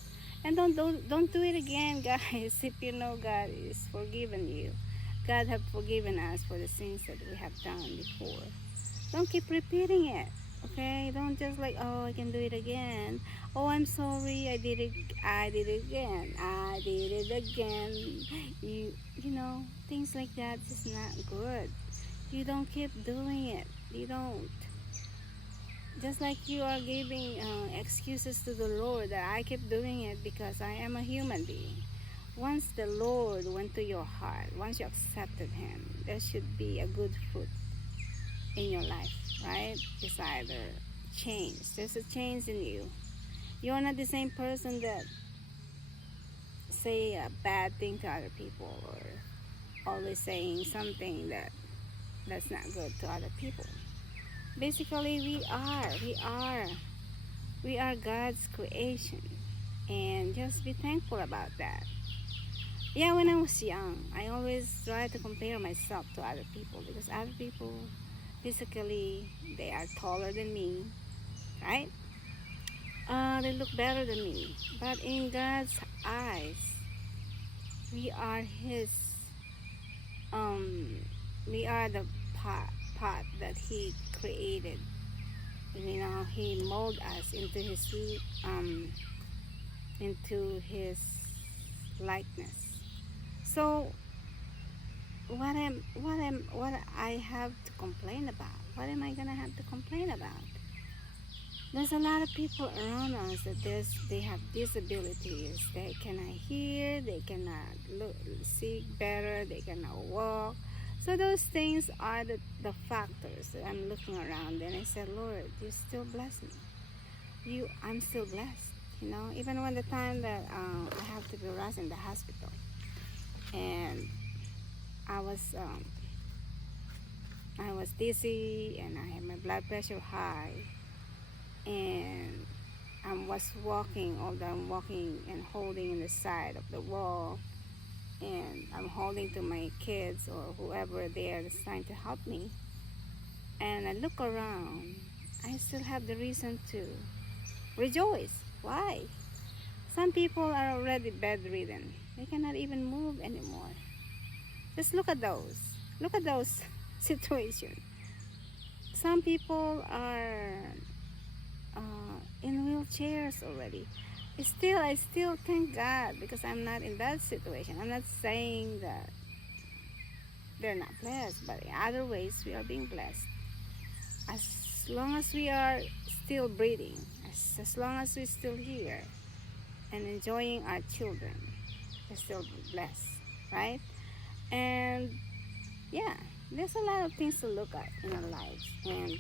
and don't do it again, guys. If you know God is forgiven you, God have forgiven us for the sins that we have done before. Don't keep repeating it. Okay? Don't just like, oh, I can do it again. Oh, I'm sorry, I did it. I did it again. I did it again. You know, things like that is not good. You don't keep doing it. You don't. Just like you are giving excuses to the Lord that I keep doing it because I am a human being. Once the Lord went to your heart, once you accepted Him, there should be a good fruit in your life, right? It's either change. There's a change in you. You're not the same person that say a bad thing to other people or always saying something that's not good to other people. Basically, we are God's creation, and just be thankful about that. Yeah, when I was young, I always try to compare myself to other people because other people physically they are taller than me, right? They look better than me, but in God's eyes, we are His. Um, we are the pot that He created. You know, He molded us um into His likeness. So what I have to complain about? What am I gonna have to complain about? There's a lot of people around us that they have disabilities. They cannot hear, they cannot see better, they cannot walk. So those things are the factors that I'm looking around and I said, Lord, you still bless me. I'm still blessed. You know, even when the time that I have to be rushed in the hospital, and I was um, I was dizzy and I had my blood pressure high, and I was walking, although I'm walking and holding in the side of the wall, and I'm holding to my kids or whoever there is trying to help me, and I look around, I still have the reason to rejoice. Why? Some people are already bedridden. They cannot even move anymore. Just look at those. Look at those situations. Some people are in wheelchairs already. I still thank God because I'm not in that situation. I'm not saying that they're not blessed, but in other ways we are being blessed. As long as we are still breathing, as long as we're still here and enjoying our children, we're still blessed, right? And yeah, there's a lot of things to look at in our lives. And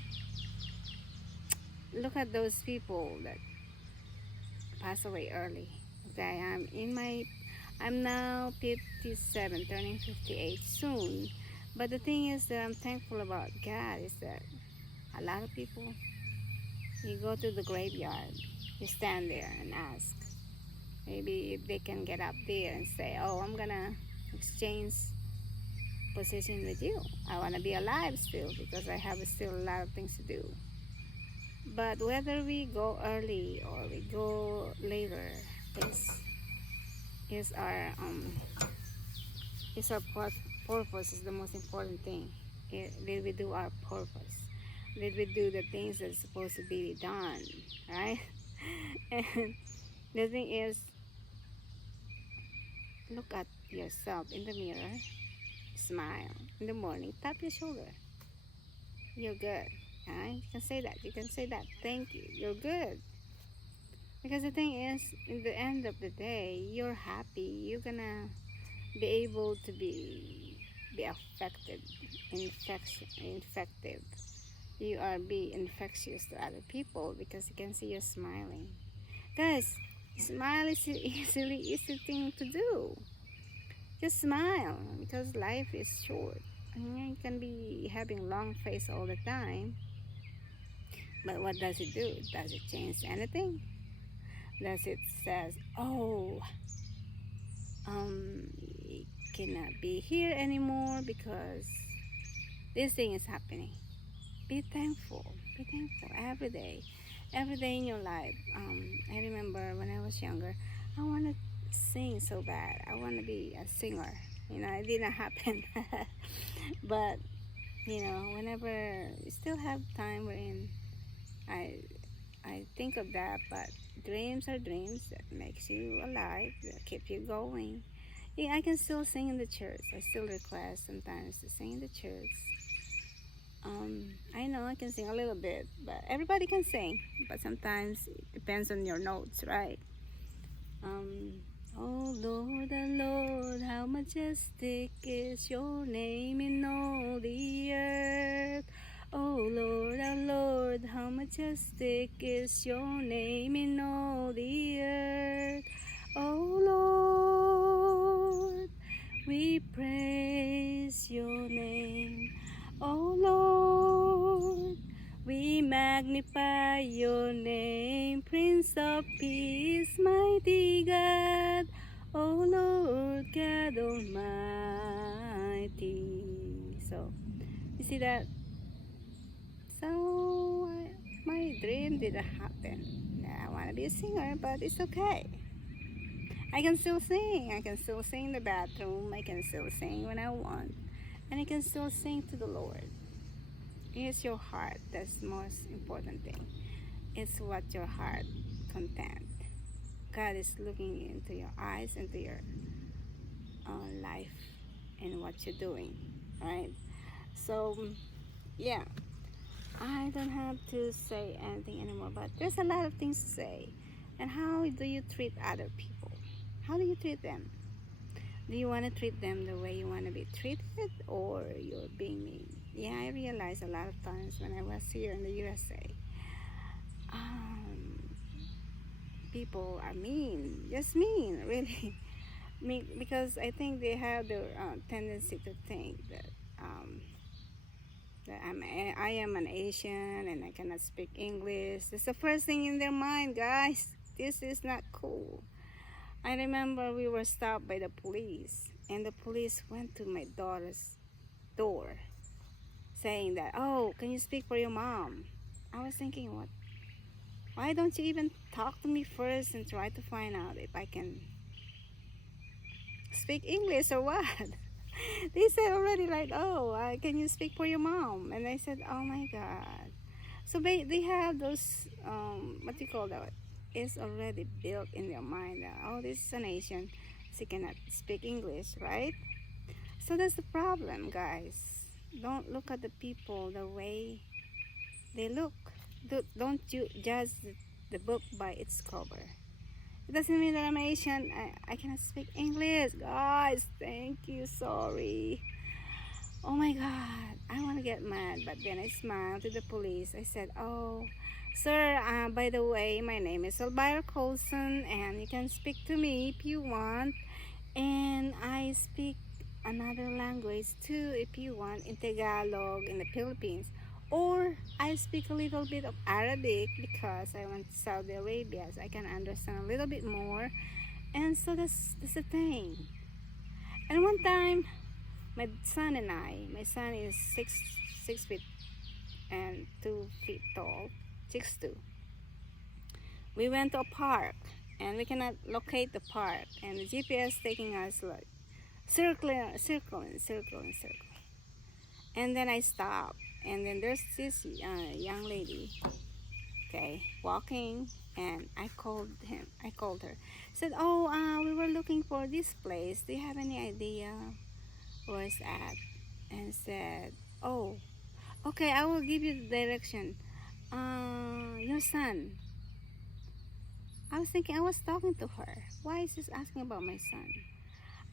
look at those people that pass away early. Okay, I'm now 57, turning 58 soon. But the thing is that I'm thankful about God is that a lot of people, you go to the graveyard, you stand there and ask, maybe if they can get up there and say, oh, I'm gonna exchange position with you. I wanna be alive still because I have still a lot of things to do. But whether we go early or we go later is is our purpose is the most important thing. Did we do our purpose? Did we do the things that's supposed to be done, right? And the thing is, look at yourself in the mirror, smile in the morning, tap your shoulder. You're good. Right? You can say that. You can say that. Thank you. You're good. Because the thing is, in the end of the day, you're happy. You're gonna be able to be affected, infective. You are be infectious to other people because you can see you're smiling. Guys, smile is easy thing to do. Just smile because life is short. You can be having long face all the time, but what does it do? Does it change anything? Does it says, oh, you cannot be here anymore because this thing is happening. Be thankful. Be thankful every day. Every day in your life. I remember when I was younger, I want to sing so bad. I want to be a singer. It didn't happen. But, whenever you still have time wherein I I think of that, but dreams are dreams that makes you alive, that keep you going. Yeah, I can still sing in the church. I still request sometimes to sing in the church. I know I can sing a little bit, but everybody can sing. But sometimes it depends on your notes, right? Um, oh Lord, oh Lord, how majestic is your name in all the earth. Oh Lord, how majestic is your name in all the earth. Oh Lord, we praise your name. Oh Lord, we magnify your name, Prince of Peace, mighty God. Oh Lord God Almighty. So, you see that? So, my dream didn't happen. I want to be a singer, but it's okay. I can still sing. I can still sing in the bathroom. I can still sing when I want. And I can still sing to the Lord. It's your heart that's the most important thing. It's what your heart content. God is looking into your eyes, into your life, and what you're doing, right? So, yeah, I don't have to say anything anymore, but there's a lot of things to say. And how do you treat other people? How do you treat them? Do you want to treat them the way you want to be treated, or you're being mean? Yeah, I realized a lot of times when I was here in the USA, um, people are mean, just mean, really. Mean, because I think they have the tendency to think that I am an Asian and I cannot speak English. That's the first thing in their mind, guys. This is not cool. I remember we were stopped by the police, and the police went to my daughter's door saying that, oh, can you speak for your mom? I was thinking, what? Why don't you even talk to me first and try to find out if I can speak English or what? They said already like, oh, can you speak for your mom? And I said, oh my God. So they have those, what do you call that? It's already built in their mind that, oh, this is a nation. She cannot speak English, right? So that's the problem, guys. Don't look at the people the way they look. Don't you judge the book by its cover. It doesn't mean that I'm Asian. I cannot speak English. Guys, thank you. Sorry. Oh my God. I want to get mad. But then I smiled to the police. I said, oh, sir, by the way, my name is Elvira Colson. And you can speak to me if you want. And I speak another language too if you want, in Tagalog in the Philippines. Or I speak a little bit of Arabic because I went to Saudi Arabia, so I can understand a little bit more. And so that's the thing. And one time, my son and my son is 6 feet and 2 feet tall, 6'2". We went to a park and we cannot locate the park, and the GPS taking us like circling. And then I stopped, and then there's this young lady, okay, walking, and I called her, said, oh, we were looking for this place, do you have any idea where it's at? And said, oh, okay, I will give you the direction. Your son. I was thinking, I was talking to her, why is this asking about my son?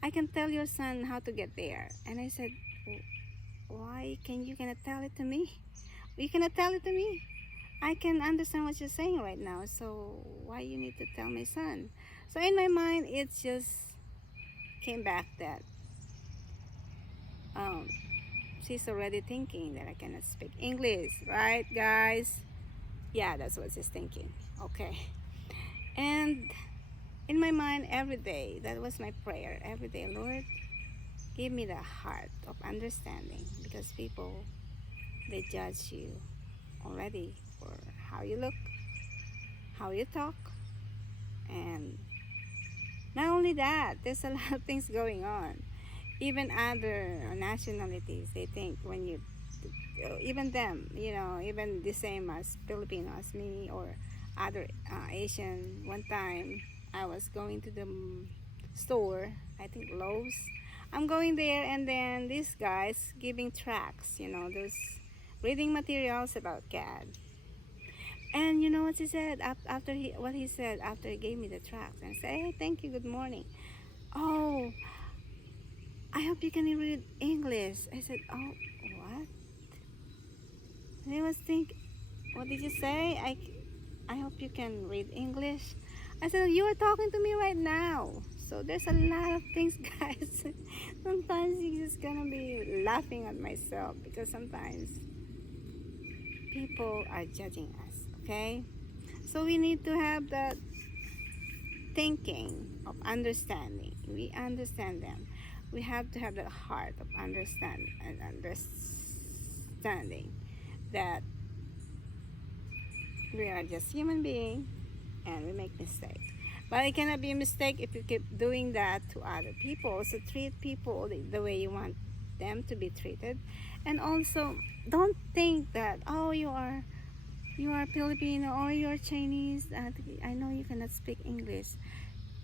I can tell your son how to get there. And I said, why you cannot tell it to me? You cannot tell it to me. I can understand what you're saying right now, so why you need to tell my son? So in my mind, it just came back that she's already thinking that I cannot speak English, right, guys? Yeah, that's what she's thinking. Okay. And in my mind every day, that was my prayer every day, Lord, give me the heart of understanding, because people, they judge you already for how you look, how you talk, and not only that, there's a lot of things going on. Even other nationalities, they think when you, even them, even the same as Filipino as me, or other Asian. One time, I was going to the store, I think Lowe's. I'm going there, and then these guys giving tracts, those reading materials about God. And you know what he said after he said after he gave me the tracts, and I said, "Hey, thank you, good morning. Oh, I hope you can read English." I said, "Oh, what?" And I was thinking, "What did you say? I hope you can read English." I said, "You are talking to me right now." So there's a lot of things, guys. Sometimes you're just gonna be laughing at myself, because sometimes people are judging us, okay? So we need to have that thinking of understanding. We understand them. We have to have that heart of understanding that we are just human beings and we make mistakes. But it cannot be a mistake if you keep doing that to other people. So treat people the way you want them to be treated. And also, don't think that, oh, you are Filipino or you're Chinese. I know you cannot speak English.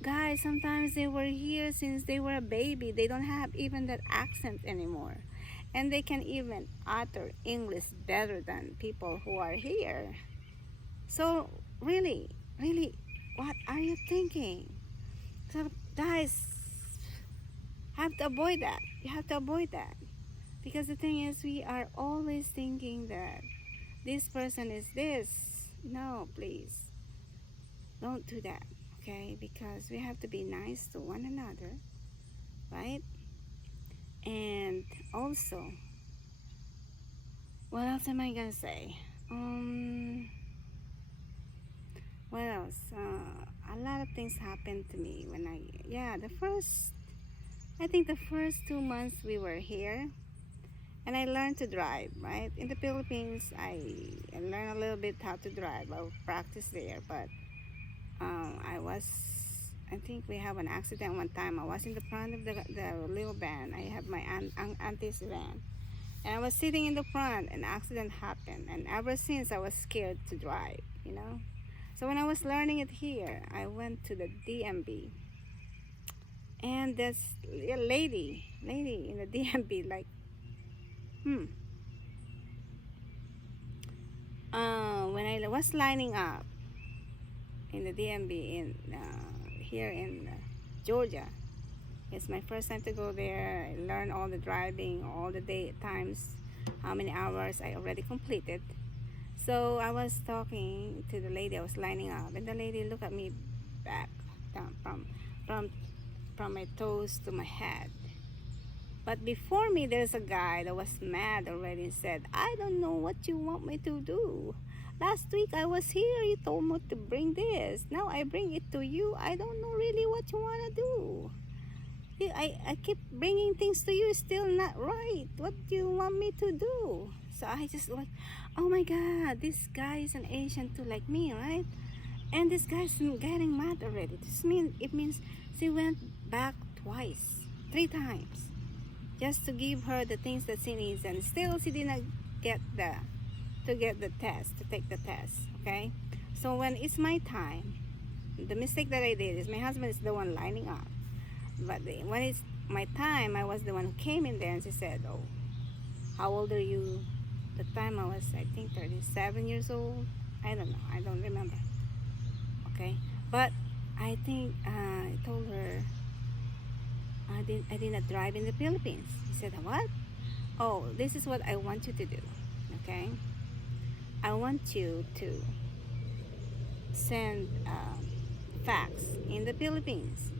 Guys, sometimes they were here since they were a baby. They don't have even that accent anymore. And they can even utter English better than people who are here. So, really, really, what are you thinking? So, guys, have to avoid that. You have to avoid that. Because the thing is, we are always thinking that this person is this. No, please, don't do that, okay? Because we have to be nice to one another, right? And also, what else am I gonna say? What else? A lot of things happened to me when I think the first 2 months we were here, and I learned to drive, right? In the Philippines, I learned a little bit how to drive. I practiced there, but I think we have an accident one time. I was in the front of the little van. I have my auntie's van. And I was sitting in the front, and an accident happened. And ever since, I was scared to drive. So when I was learning it here, I went to the DMV. And this lady in the DMV, like, hmm. When I was lining up in the DMV here in Georgia, it's my first time to go there. I learned all the driving, all the day times, how many hours I already completed. So I was talking to the lady. I was lining up, and the lady looked at me back down from my toes to my head. But before me, there's a guy that was mad already and said, "I don't know what you want me to do. Last week I was here, you told me to bring this. Now I bring it to you. I don't know really what you want to do. I keep bringing things to you, still not right. What do you want me to do?" So I just like, oh my God, this guy is an Asian too, like me, right? And this guy's getting mad already. It means she went back twice, 3 times, just to give her the things that she needs, and still she didn't get the test, to take the test. Okay, so when it's my time, the mistake that I did is my husband is the one lining up, but when it's my time, I was the one who came in there, and she said, "Oh, how old are you?" The time I was, I think, 37 years old. I don't know, I don't remember. Okay, but I think I told her I did not drive in the Philippines. He said, "What? Oh, this is what I want you to do. Okay, I want you to send fax in the Philippines.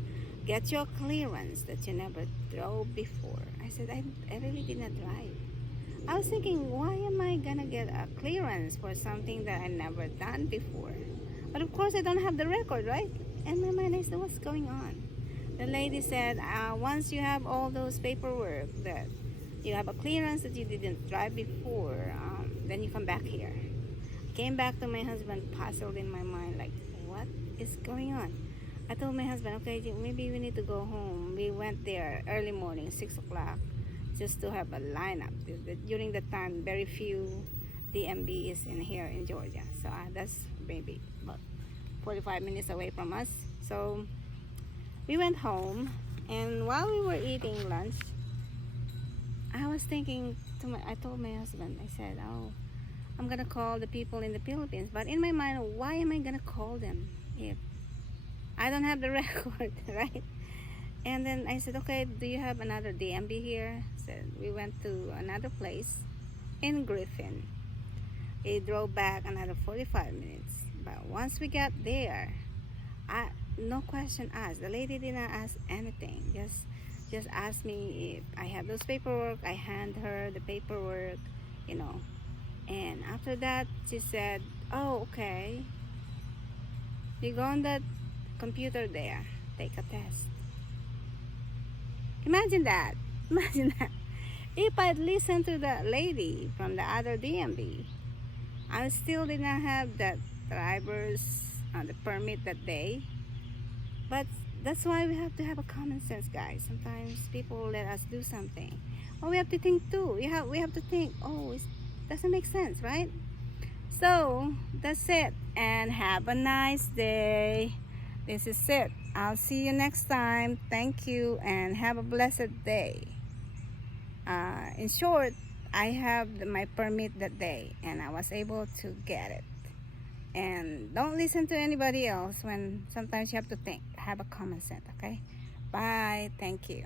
Get your clearance that you never drove before." I said, I really did not drive. I was thinking, why am I gonna get a clearance for something that I never done before? But of course, I don't have the record, right? And my mind is, what's going on? The lady said, once you have all those paperwork that you have a clearance that you didn't drive before, then you come back here. Came back to my husband, puzzled in my mind, like, what is going on? I told my husband, okay, maybe we need to go home. We went there early morning, 6 o'clock, just to have a lineup. During the time, very few DMB is in here in Georgia. So that's maybe about 45 minutes away from us. So we went home, and while we were eating lunch, I was thinking I told my husband, I said, oh, I'm gonna call the people in the Philippines. But in my mind, why am I gonna call them if I don't have the record, right? And then I said, okay, do you have another DMB here? Said we went to another place in Griffin. It drove back another 45 minutes. But once we got there, no question asked. The lady did not ask anything. Just asked me if I have those paperwork. I hand her the paperwork, you know. And after that, she said, oh, okay. You go on that computer there. Take a test. Imagine that. Imagine that. If I'd listened to the lady from the other DMB, I still did not have that driver's the permit that day. But that's why we have to have a common sense, guys. Sometimes people let us do something. Well, we have to think too. We have to think, oh, it doesn't make sense, right? So that's it, and have a nice day. This is it. I'll see you next time. Thank you, and have a blessed day. In short, I have my permit that day, and I was able to get it. And don't listen to anybody else when sometimes you have to think. Have a common sense, okay? Bye. Thank you.